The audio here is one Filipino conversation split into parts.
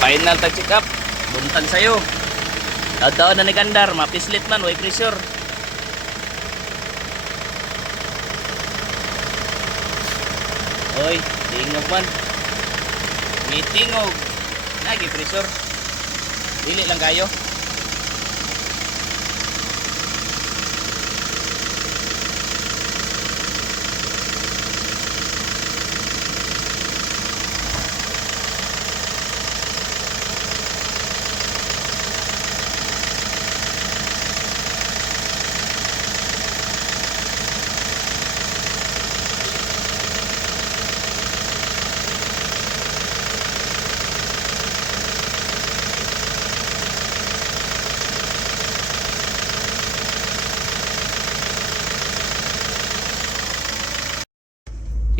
Final tag check up. Buntag sayo. Taon na ni Kandar, mapislit man, way pressure. Oy, tingog man. Mitingog. Lagi pressure. Dili lang kayo.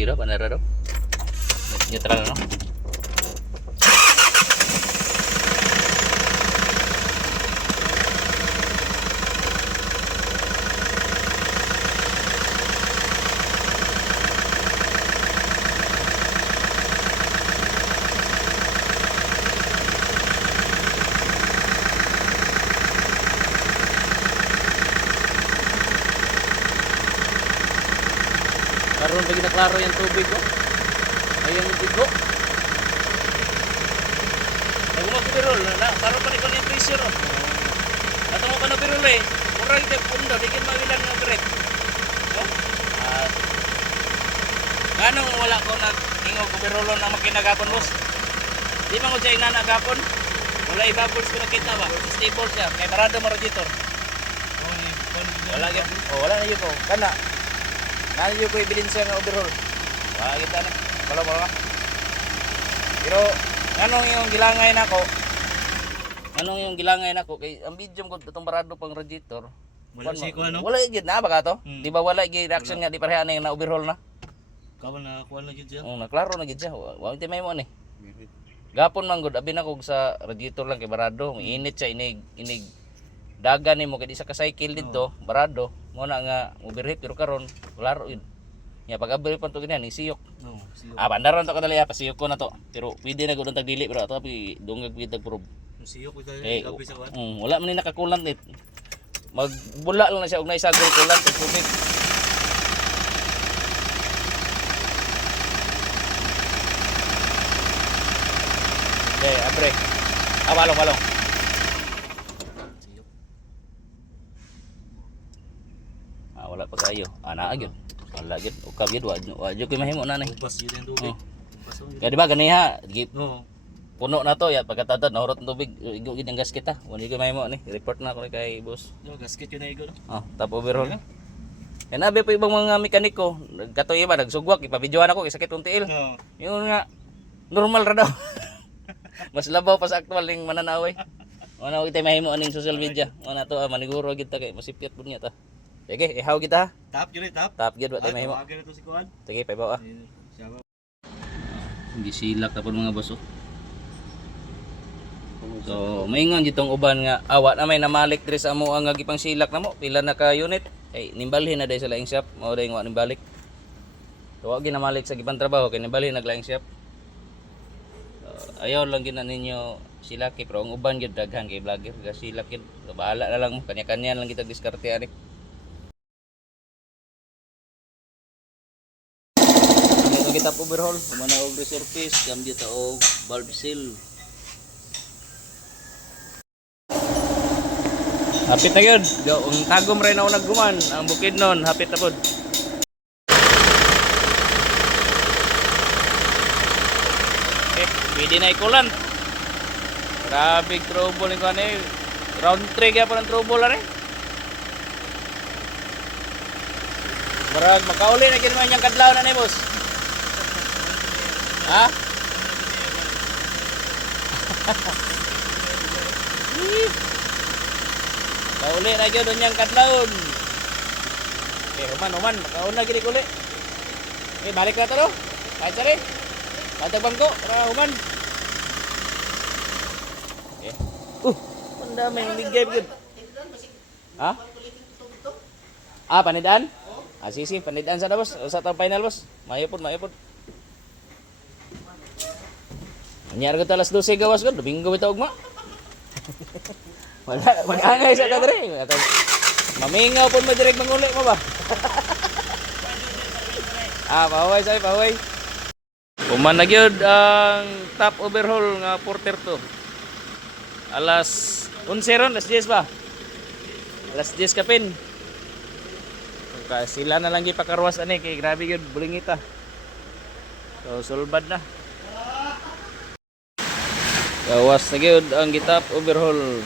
Sira, panara daw. Neutral, no? Karoon pag naklaro yung tubig ko. Ayun yung tigo. Ay kumapirol na. Karoon pa rin ko yung pressure. At mo pa na pirol eh. Murag ito pundo. Di kin mawilan ng break. At ganong wala ko na ingog ko pirolon na makinagapon boss. Di man ko siya inanagapon. Wala i-bubbles ko nakita ba. Stable siya. Kaya parado mo radiator. Wala yun. Wala na yun po. Kana. Naan yung ko ibilin siya ng overhaul. Wala kita na. Wala ka. Pero anong yung gilangay na ko? Anong yung gilangay na ko? Kay ang video ko itong barado pang radiator. Wala si ko ano? Wala yun na ba ka to? Di ba wala yung reaction nga di pareha na yung na overhaul na? Kawan na kuha na gid siya. Naklaro na gid siya. Wa ti may mo ni. Gapon man gud abi na ko sa radiator lang kay barado. Init siya inig daga nimo kay di sa ka-cycle dito, barado. Mo na nga overheat pero karon klaro yun. Ya pag abri pa to ganyan isiyok. No, siyok. Bandaron to kadali pasiyok ko na to. Pero pwede na gud tag dili pero ato api dungag gid tag prob. Siyok ko Eh, gabi sa kuan. wala man ni nakakulant nit. Magbula lang na siya og naisagol kulant og tubig. Abre. Balong. Wala pa kayo. Ana gyud. Wala gyud. Ukab gyud wa gyud koy mahimo na ni. Ubas yun yung tubig. Kaya di ba ganiha? No. Puno na to ya pagkatadad nahurot ng tubig igo gid ang gasket ha. Wala gyud mahimo ni. Report na ko ni kay boss. Yo gasket yun na igo no. Top overhaul. Kaya nabi pa ibang mga mekaniko, katoy ba nagsugwak ipabidyohan ako kay sakit untiil. No. Yun nga normal ra daw. Mas labaw pa sa aktual ning mananaway. Ano kita mahimo aning social media. Ano to maniguro gid ta kay masipyat pud niya ta. Sige, ihaw kita. Tap yun tap. Tap gyud wa tay mahimo. Agad ito si kuan. Sige, paibaw ah. Gisilak ta pud mga boss. So, maingon gitong uban nga awa na may namalik diri sa amo ang gipang silak namo. Pila na ka unit. Ay nimbalhin na day sa laing shop. Mao day wa nimbalik. So, wa ginamalik sa gipang trabaho kay nimbalhin naglaing shop. Ayaw lang gina ninyo silaki pero ang uban gyud daghan kay vlogger ga silak gyud. So, bahala na lang mo kanya-kanya lang kita diskarte ani. Kita overhaul, mana og resurface, kam dito og valve seal. Hapit na gyud. Ang tagom ray na nagguman, ang bukid nun hapit na pod. Pwede na ikulan. Grabe trouble ni kanay. Round 3 gyapon ang trouble ani. Marag makauli na gid man yang kadlaw na ni boss. Ha? Kauli na gyud unyang kadlawon. Human, makauna gid uli. Balik na to do. Kahit sari. Patag bangko para human. Ang daming ligay gyud. Ha? Panidaan? Sisi, panidaan sa boss. Sa tang final boss. Mayo pod. Anyar ko talas 12 gawas ko, Domingo bitaw ugma. Wala, mag-angay sa kadre. Mamingaw po mo direct manguli mo ba? Paway say, paway. Kuman na gyud ang top overhaul nga Porter to. Alas 11 ron, alas 10 ba? Alas 10 kapin. Sila na lang gipakarwas ani kay grabe gyud bulingita. So sulbad na. Gawas na gyud ang gitap overhaul.